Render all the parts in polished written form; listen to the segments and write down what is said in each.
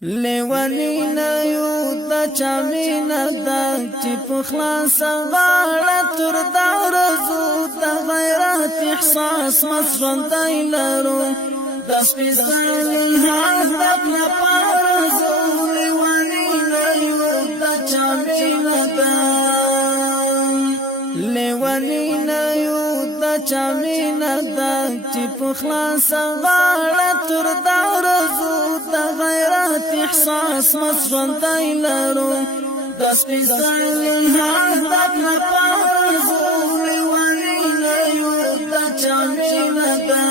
لیوانی نیو دا چامینا دا چی پخلاص غاړه تر دا رزو دا غیرات احساس مسرندای لرو دا سپیڅلی حالت لپارزو لیوانی نیو دا چامینا دا لیوانی نیو دا چامینا دا چی پخلاص غاړه تر دا رزو دا غیرات احساس مسرندای لرو دا سپیڅلی حالت لپارزو لیوانی نیو دا چامینا دا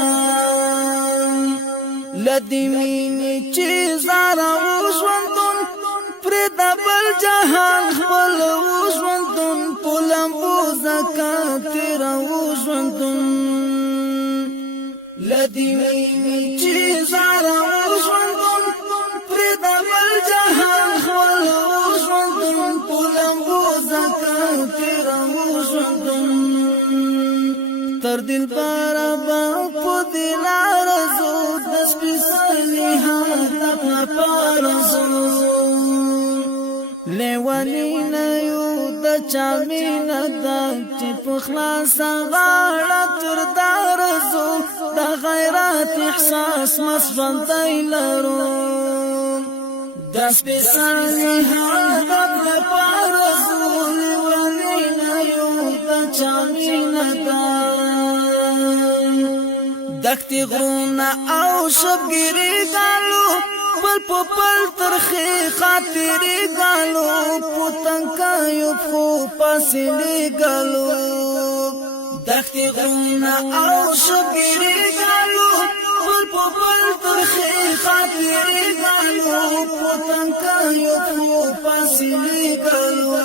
لدی مینی چیزار وژوندون پردا بل جهان خپل وژوندون پولمبو زکات را وژوندون لدی مینی چیزار وژوندون پردا بل جهان خپل وژوندون پولمبو زکات را وژوندون تر دل بارا په دلار زو د سپیڅلی حالت لپارزو لیوانی نیو د چامینا دا چې په خلاصه غاړه تر دا رزو د غیرات احساس مسرندای لرو د سپیڅلی حالت لپارزو لیوانی نیو د چامینا دا دختی غرونا او شبگیری گالو پل پل ترخی خاطری گالو پتنکایو پخو پاسلی گالو دختی غرونا او شبگیری گالو پل پل ترخی خاطری گالو پتنکایو پخو پاسلی گالو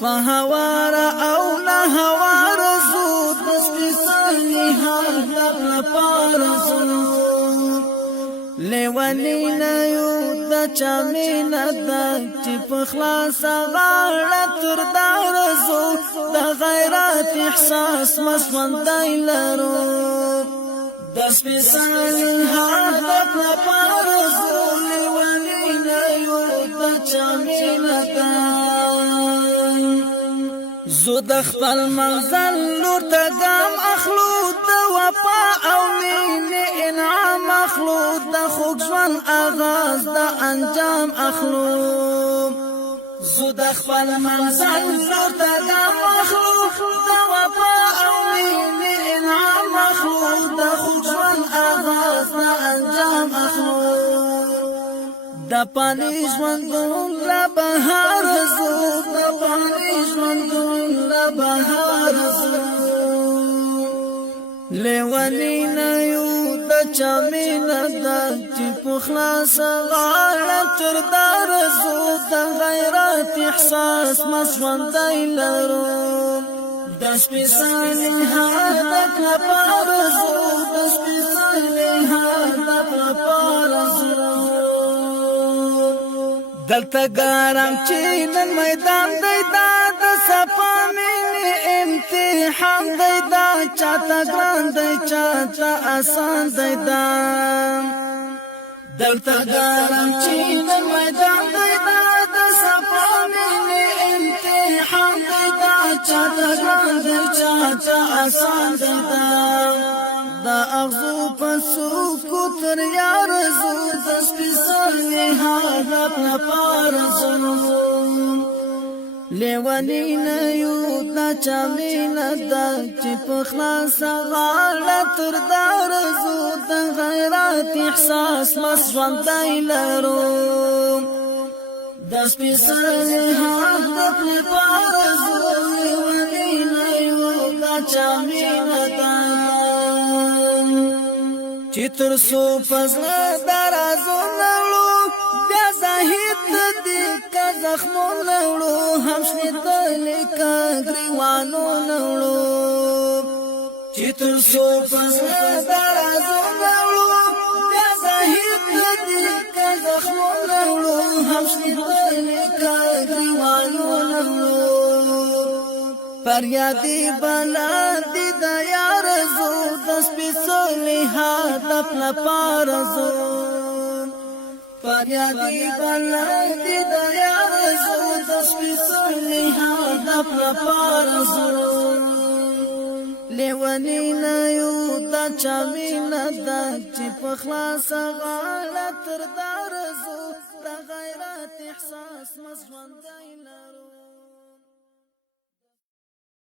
فهوارا او نهوارا زود دسپیڅلی حالت لپارزو لیوانی نیو د چامینا دا چې په خلاصه غاړه تر دا رزو د غیرات احساس مسرندای لرو د سپیڅلی حالت لپارزو لیوانی نیو د چامینا دا زو د خپل منزل لور ته ګام اخلو د وفا او مینې انعام اخلو د خوږ ژوند آغاز د انجام اخلو زو د خپل منزل لور ته ګام اخلو د وفا او مینې انعام اخلو د خوږ ژوند آغاز د انجام اخلو د پانی ژوندون لا بهار زو د پانی ژوندون لا بهار زو لیوانی نیو د چامینا دا چې په خلاصه غاړه تر دا رزو د غیرات احساس مسرندای لرو د سپیڅلی حالت لپارزو د سپیڅلی حالت لپارزو دلته ګرم چې نن میدان دی دا د صفا مینې امتحان دی دا چاته ګران دی چاته آسان دی دا دلته ګرم چې نن میدان دی دا د صفا مینې امتحان دی دا چاته ګران دی چاته آسان دی دا دا اغزو پسوکو تر یار زو د سپیڅلی حالت لپارزو لیوانی نیو دا چامینا دا چې په خلاصه غاړه تر دا رزو د غیرات احساس مسرندای لرو د سپیڅلی حالت لپارزو لیوانی نیو دا چامینا دا چې تر سو فضل درازو نړو بیا زاهد دې کا زخمو نړو هم شنتلی کا گریوانو نړو چې تر سو فضل درازو نړو بیا زاهد دې کا زخمو نړو هم شنتلی کا گریوانو نړو فریادی بلندی د یار زو د سپیڅلی حالت لپارزو فریادی بلندی دا یارزو دسپیسلی هدف لپارزو لیونی نیو دا چاوی ندا چی پخلاس غالا تردارزو